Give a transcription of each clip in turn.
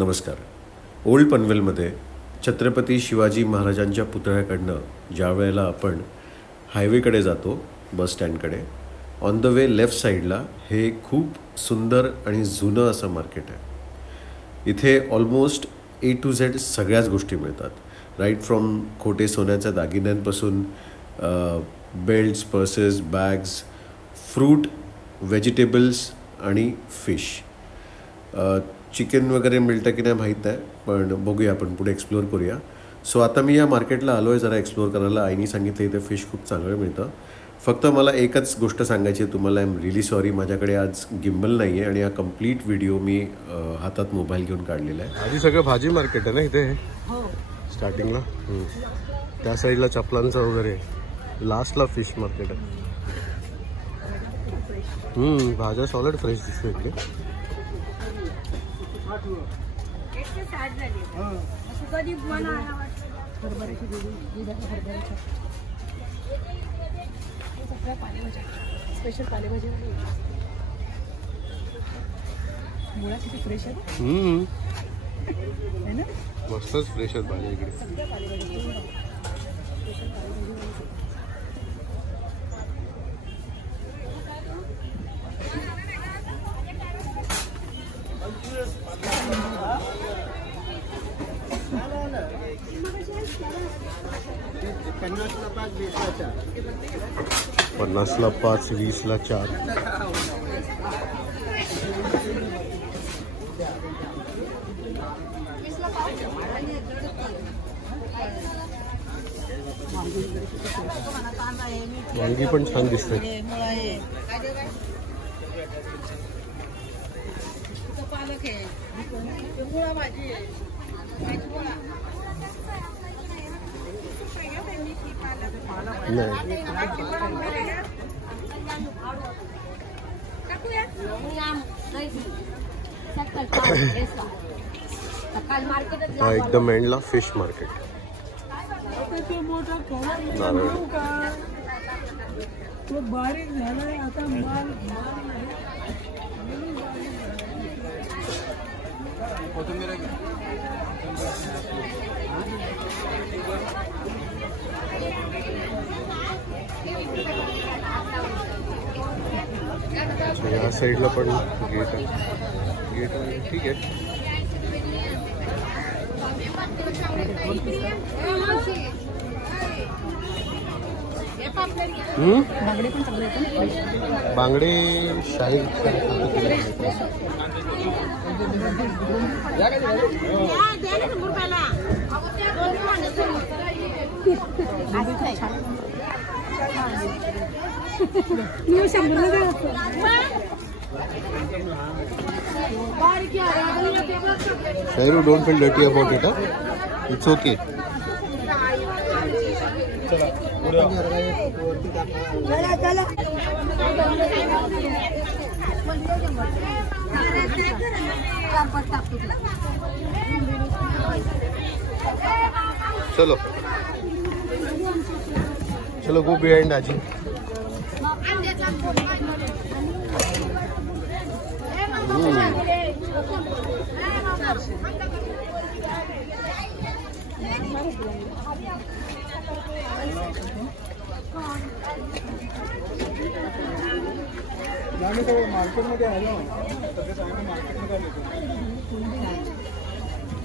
नमस्कार. ओल्ड पनवेलमध्ये छत्रपती शिवाजी महाराजांच्या पुतळ्याकडनं ज्या वेळेला आपण हायवेकडे जातो बस स्टँडकडे, ऑन द वे लेफ्ट साईडला हे खूप सुंदर आणि जुनं असं मार्केट आहे. इथे ऑलमोस्ट A to Z सगळ्याच गोष्टी मिळतात. राईट फ्रॉम खोटे सोन्याच्या दागिन्यांपासून belts, purses, bags, fruit, vegetables आणि फिश. चिकन वगैरे मिळतं की नाही माहीत नाही, पण बघूया, आपण पुढे एक्सप्लोअर करूया. सो आता मी या मार्केटला आलो आहे जरा एक्सप्लोअर करायला. आईनी सांगितलं इथे फिश खूप चांगलं मिळतं. फक्त मला एकच गोष्ट सांगायची आहे तुम्हाला. आय एम रिली सॉरी, माझ्याकडे आज गिम्बल नाही आहे आणि हा कम्प्लीट व्हिडिओ मी हातात मोबाईल घेऊन काढलेला आहे. आधी सगळं भाजी मार्केट आहे ना इथे स्टार्टिंगला. त्या साईडला चपलांचं वगैरे, लास्टला फिश मार्केट आहे. भाज्या सॉलिड फ्रेश दिसतो इकडे. स्पेशल पालेभाजी मुळा किती फ्रेश आहे ना, मस्तच फ्रेश आहेत भाज्या इकडे. पन्नासला 5, 20ला 4. वांगी पण छान दिसते. हा एकदम एंडला फिश मार्केट. बारीक झालाय आता माल. या साईडला पण गेट आहे. गेट आहे, ठीक आहे. बांगडे शाही Shairu, don't feel dirty about it, huh? It's okay. चलो चलो, go behind Aji.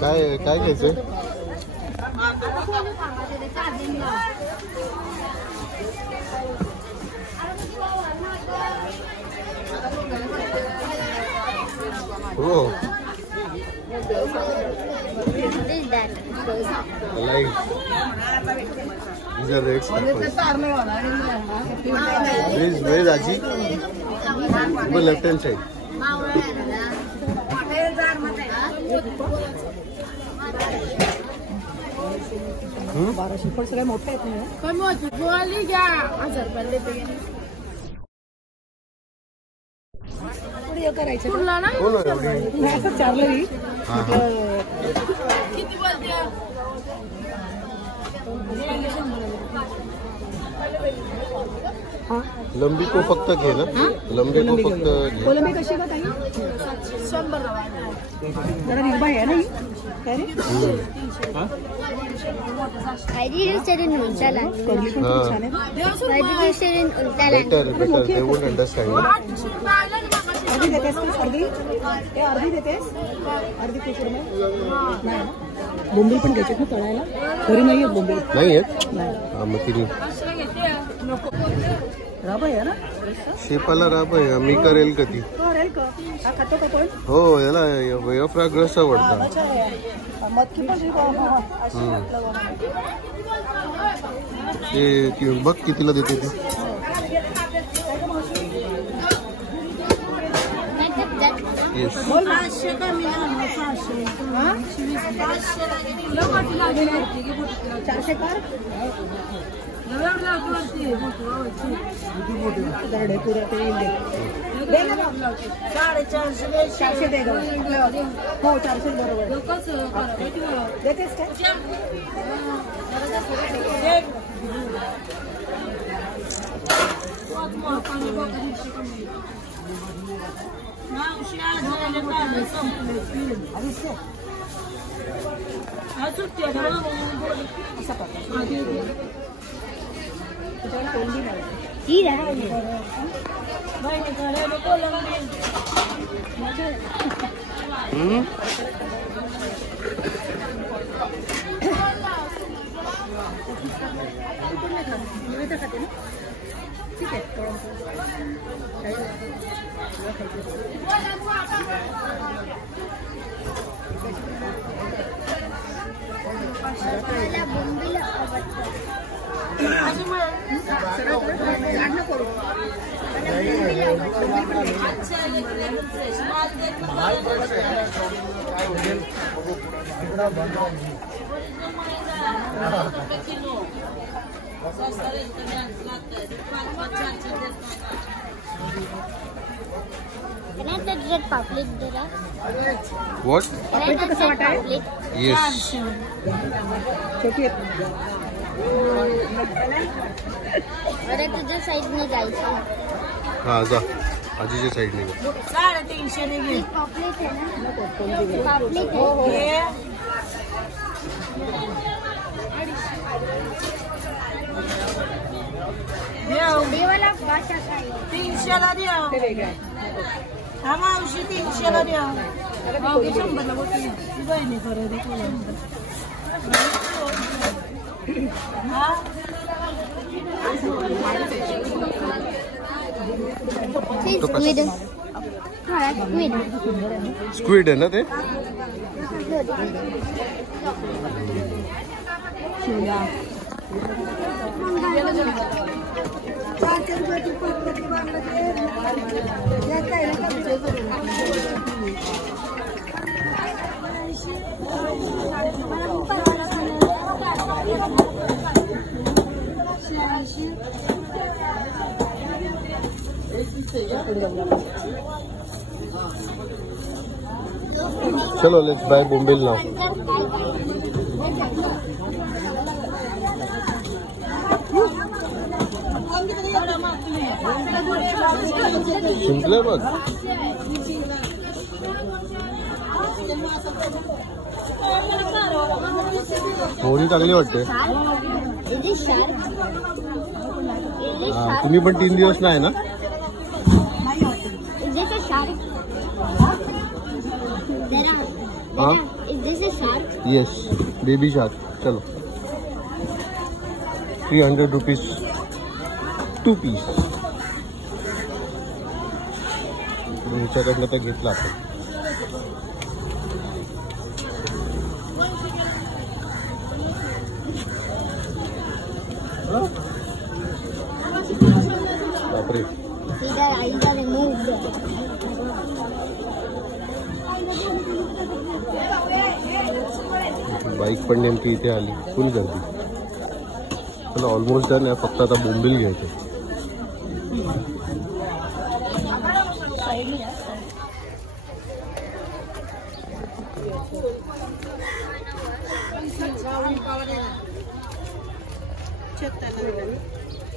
काय काय घ्यायचं? हो, like these are rates. Where is Aji? On the left hand side. 1200 पण सगळे मोठे आहेत ना. पुढे करायचं असं चाललं. किती बोलते? हा लंबी को फक्त घे ना, लंबी को फक्त घे. कोलंबी कशी का ताई? 100 जरा निर्भय आहे ना ही काय रे? करली पण खूप छान आहे. Better they won't understand. अर्धी देतेस का? अर्धी देतेस? अर्धी कुकर नाही ना. बोंबील पण घ्यायचे ना तळायला? घरी नाही आहेत बोंबील. नाही आहेत. मग तिने राब आहे ना शेपाला राब आहे. मी करेल कधी. करेल का? हा खातो का कोण? हो, याला वयोफ्राग्रस्त आवडतात. मटकी पण ते बघ कितीला देते ती. येस. 400 का? पुऱ्या ते येईल दे ना. 450 दे गं. हो 400 बरोबर देतेस काय? ठीक आहे. What? कसं वाटाय? Yes. छोटी अरे तुझ्या साईडने जायचं. हा जा आजीच्या साईडने. 350 ने घे. पॉपलेट आहे ना? पॉपलेट आहे. देवाला भाषा काय? 300 ला द्या. ते वेगळं आहे. हा मावशी 300 ला द्या. 100 ला बोलते. बहिणी करे दे स्क्विड आहे ना ते. चलो लेट्स बाय बोंबिल नाउ. संपले बघ. मोरी चांगली वाटते. तुम्ही पण 3 दिवस नाही ना. हाँ यस बेबी शार्क. चलो 300 रुपीज 2 पीस. ह्याच्याकडनं तर घेतला आपण. बापरे. बाईक पण नेमकी इथे आली. फुल गर्दी. चला ऑलमोस्ट डन आहे. फक्त आता बोंबील घ्यायचे.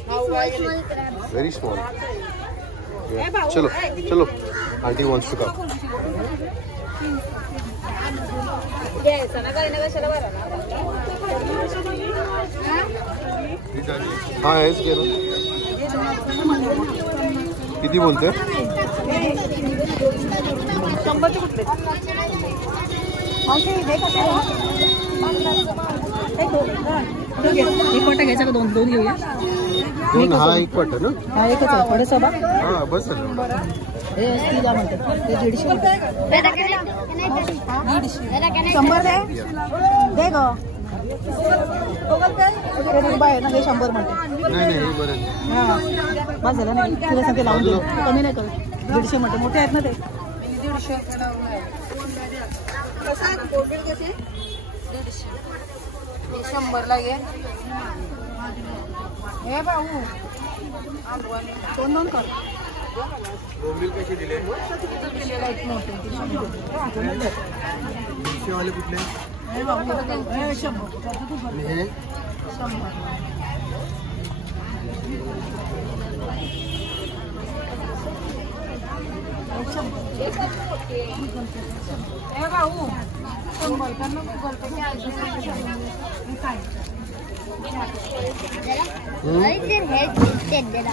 Small crabs. Very small. Yeah. चलो चलो आंटी wants to come. हाँ हेच घे ना. किती बोलते? 100चे कुठले? मावशी दे का त्याला? एक वाटा घ्यायचा का दोन घेऊया? दोन. हा एक वाटा ना? हा एकच आहे. थोडंसं बघ. हा बस झालं. हे 30 म्हणतात. ते 150 म्हणतात. 100 दे ग. ते रुपये आहे ना, हे 100 म्हणते. नाही हे बरं आहे. हा बस झालं नाही. तुला सांगते लावून दे. कमी नाही करत. 150 म्हणते. मोठे आहेत ना ते. 100ला घे. हे भाऊ दोन कर. बोंबील कसे दिले? वाले कुठले? हे बाबू हे 100. हे 100. हे भाऊ 100 कर ना. Why is their head tilted?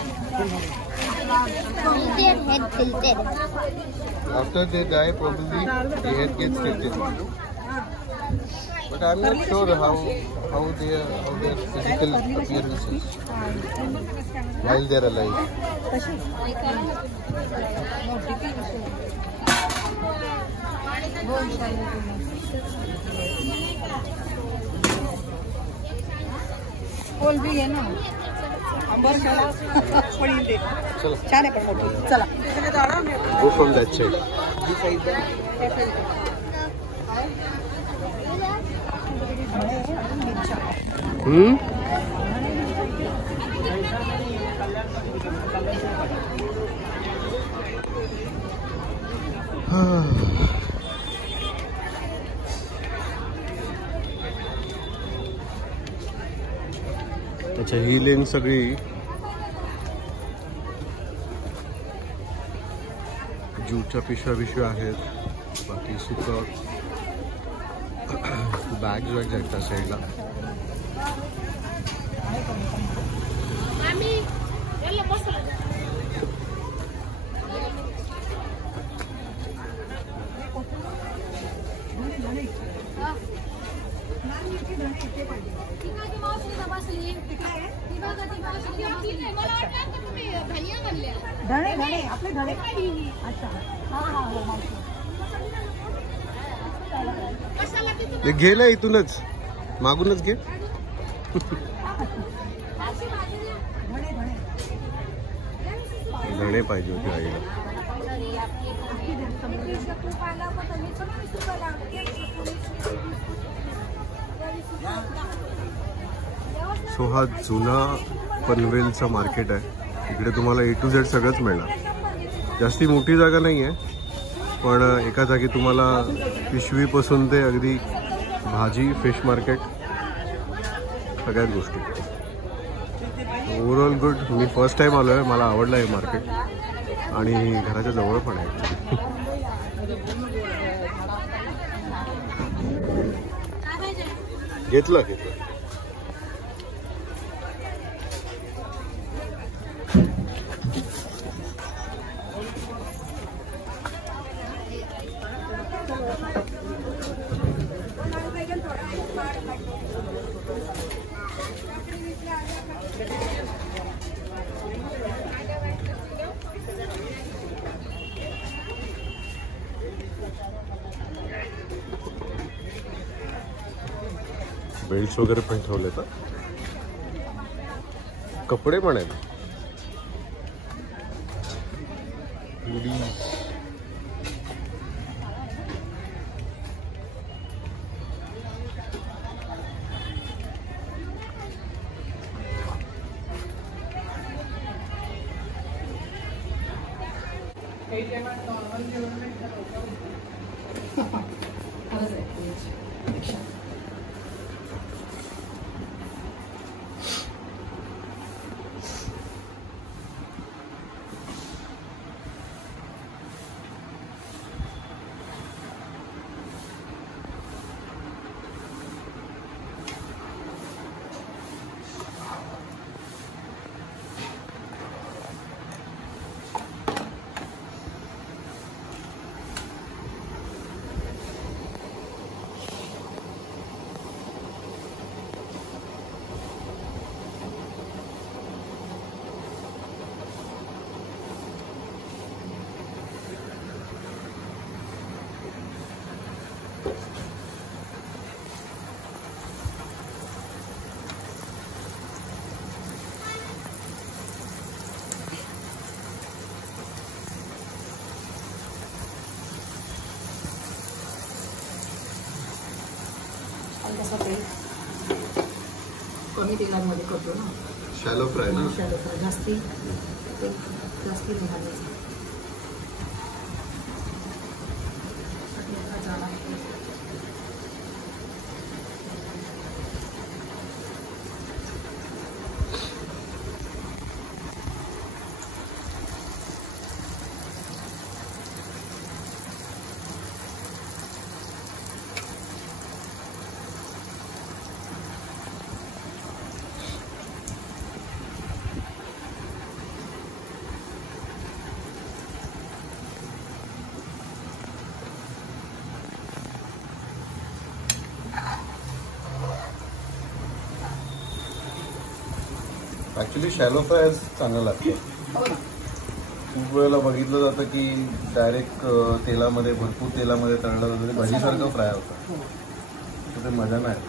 Why is their head tilted? After they die, probably the head gets tilted. But I'm not sure how their physical appearance is while they're alive. पोल भी आहे ना. अंबर शाला पडील ते. चलो छान आहे पण मोठी. चला go from that side. अच्छा ही लेन सगळी ज्यूटच्या पिशव्या आहेत. बाकी सुकं बॅग्स वॅग्स आहेत त्या साईडला. धणे आपले धणे. अच्छा हे घे ना इथूनच मागूनच घे. धणे पाहिजे होते आईला. सो हा जुना पनवेलचा मार्केट आहे. इकडे तुम्हाला A to Z सगळंच मिळणार. जास्ती मोठी जागा नाही आहे पण एका जागी तुम्हाला पिशवीपासून ते अगदी भाजी फिश मार्केट सगळ्याच गोष्टी. Overall good. मी फर्स्ट टाइम आलो आहे. मला आवडलं हे मार्केट आणि घराच्या जवळ पण आहे. घेतलं बेल्ट्स वगैरे पण ठेवले तर. कपडे पण आहेत. आपण कसं तेल कमी तेलामध्ये करतो ना, शॅलो फ्राय ना. शॅलो फ्राय जास्ती नाही घालायचं. ॲक्च्युली शॅलो फ्राय चांगलं लागतं. खूप वेळेला बघितलं जातं की डायरेक्ट तेलामध्ये भरपूर तेलामध्ये तळलं जातं, ते भजीसारखं फ्राय होतं. तर ते मजा नाही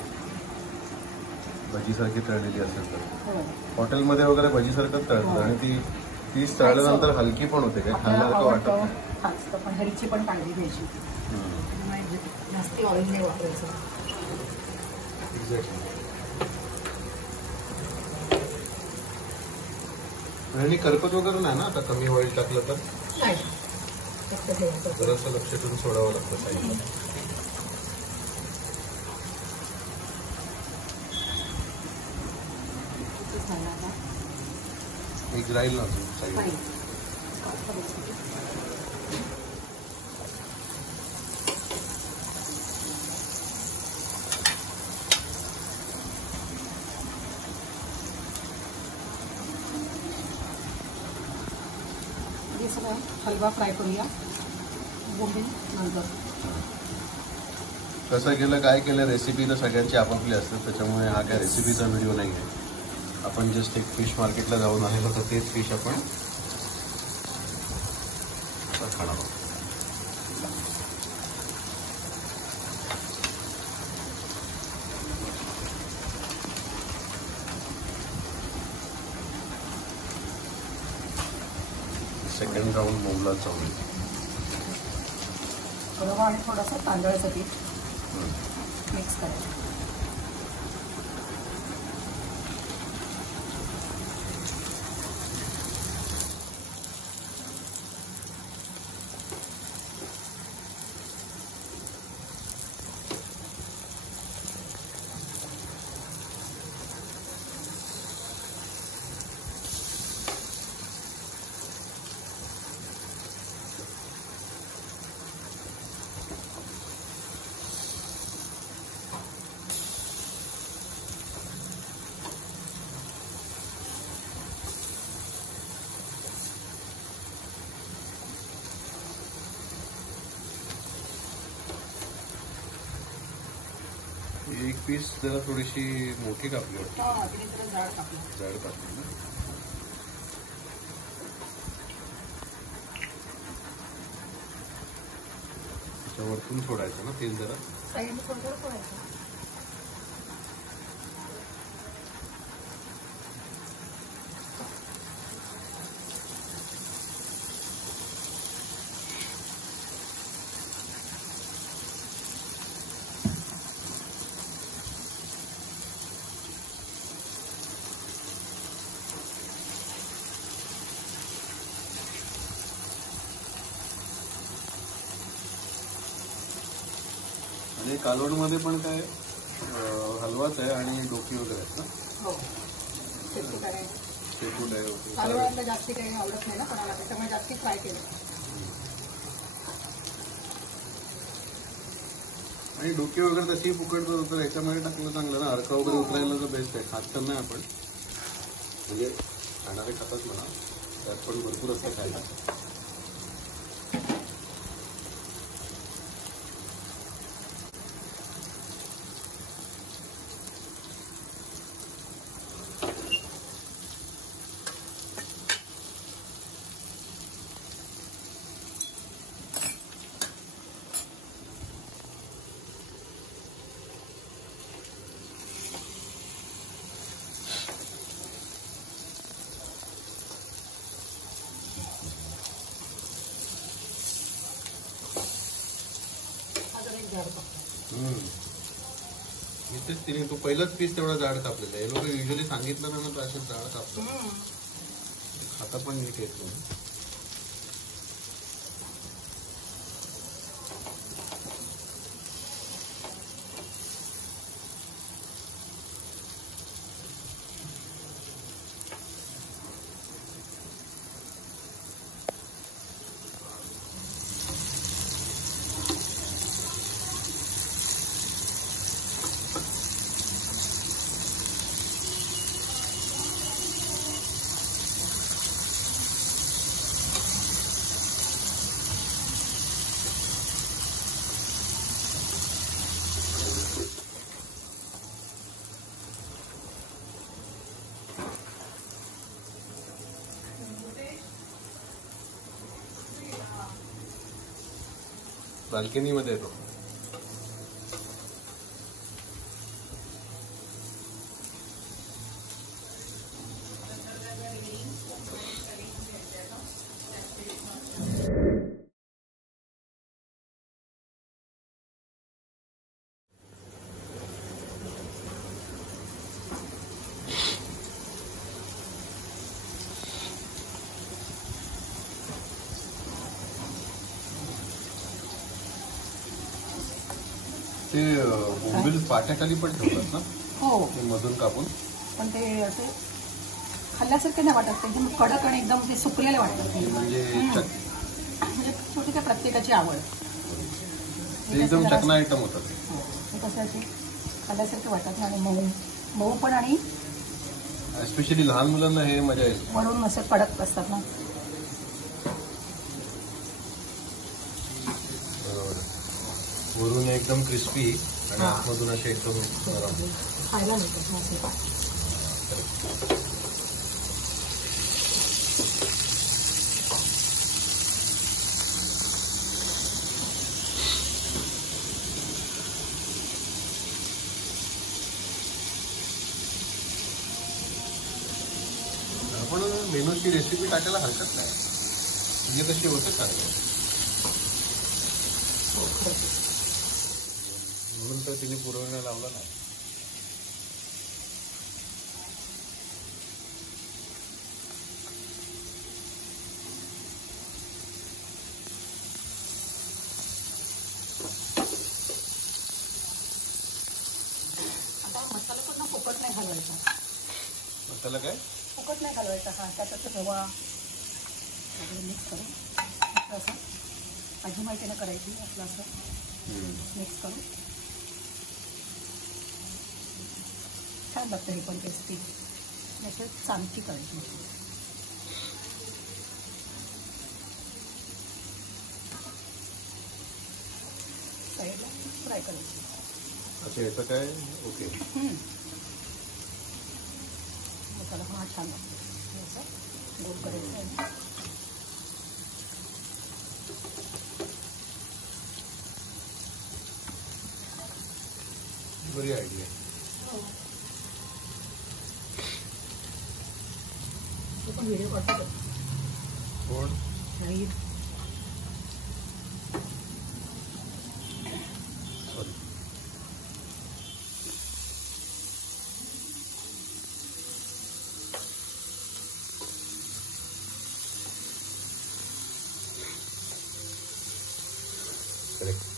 भजीसारखी तळलेली असेल तर. हॉटेलमध्ये वगैरे भजीसारखंच तळतात आणि ती तळल्यानंतर हलकी पण होते, काय खाण्यासारखं वाटत नाही. पण हेल्थची पण काळजी घ्यायची, जास्ती ऑइल नाही वापरायचं. आणि करपत वगैरे नाही ना आता कमी ऑइल टाकलं तर. नाही, फक्त ठेवायचं. जरासं लक्ष ठेवून सोडावं लागतं साईडला. एक राहील ना अजून साईड. सगळं हलवा फ्राय करूया बोंबील नंतर. कसं केलं काय केलं रेसिपी तर सगळ्यांची आपापली असते, त्याच्यामुळे हा काय रेसिपीचा व्हिडिओ नाही आहे. आपण जस्ट एक फिश मार्केटला जाऊन आलेलो तर तेच फिश आपण खाणार आहोत. सेकंड राऊंड मोमला चावली. रवा आणि थोडंसं तांदळाचं पीठ मिक्स करायचं. एक पीस जरा थोडीशी मोठी कापली वाटतं. तिने जरा जाड कापली. जाड कापली ना. त्याच्यावरतून सोडायचं ना तेल जरा. साईडने थोडं थोडायचं. आणि कालवडमध्ये पण काय हलवाच आहे आणि डोकी वगैरे आहेत ना. हो, शेपूट आहे. शेपूट आहे. कालवडाला जास्ती काही आवडत नाही ना कोणाला, त्याच्यामुळे जास्ती फ्राय केलं. आणि डोकी वगैरे तशी फुकट तर याच्यामध्ये टाकलं चांगलं ना. अर्का वगैरे उतरायला तर बेस्ट आहे. खात तर नाही आपण, म्हणजे खाणारे खातात म्हणा, त्यात पण भरपूर असतं खायला. तेच तिने तो पहिलाच पीस तेवढा जाड कापलेला आहे. हे लोक युजली सांगितलं ना तर असे जाड कापतात. खाता पण नीट येत नाही. बाल्कनीमध्ये येतो. ते बोंबील पाट्याखाली पण ठेवतात ना? हो, ते मधून कापून. पण ते असे खाल्ल्यासारखे नाही वाटत. ते एकदम कडक आणि एकदम ते सुकलेले वाटतात ते. म्हणजे म्हणजे शेवटी काय प्रत्येकाची आवड. ते एकदम चकना आयटम होतात. ते कसं असे खाल्ल्यासारखे वाटतात ना. आणि मऊ मऊ पण आणि स्पेशली लहान मुलांना हे मजा येईल. वरून असं कडक असतात ना. वरून एकदम क्रिस्पी आणि आतमधून असे एकदम नरम. खायला मिळतात मासे. आपण मेनूची रेसिपी टाकायला हरकत नाही. म्हणजे कशी होते चांगलं. म्हणून तर तिने पुरवण्या लावला नाही. आता मसाला पण ना फुकट नाही घालवायचा. मसाला काय फुकट नाही घालवायचा. हा, त्याच्यात रवा मिक्स करून असं भाजी माहिती ना करायची. आपलं असं मिक्स करून छान लागतं. हे पण टेस्टी. त्याच्यात चामटी करायची. साईडला फ्राय करायची. अच्छा, याचं काय? ओके. मसाला हा छान लागतो. असं गोल करायचं आहे. बरी आयडिया. पण व्हिडिओ करतो. कोण? नाही. सॉरी. करेक्ट.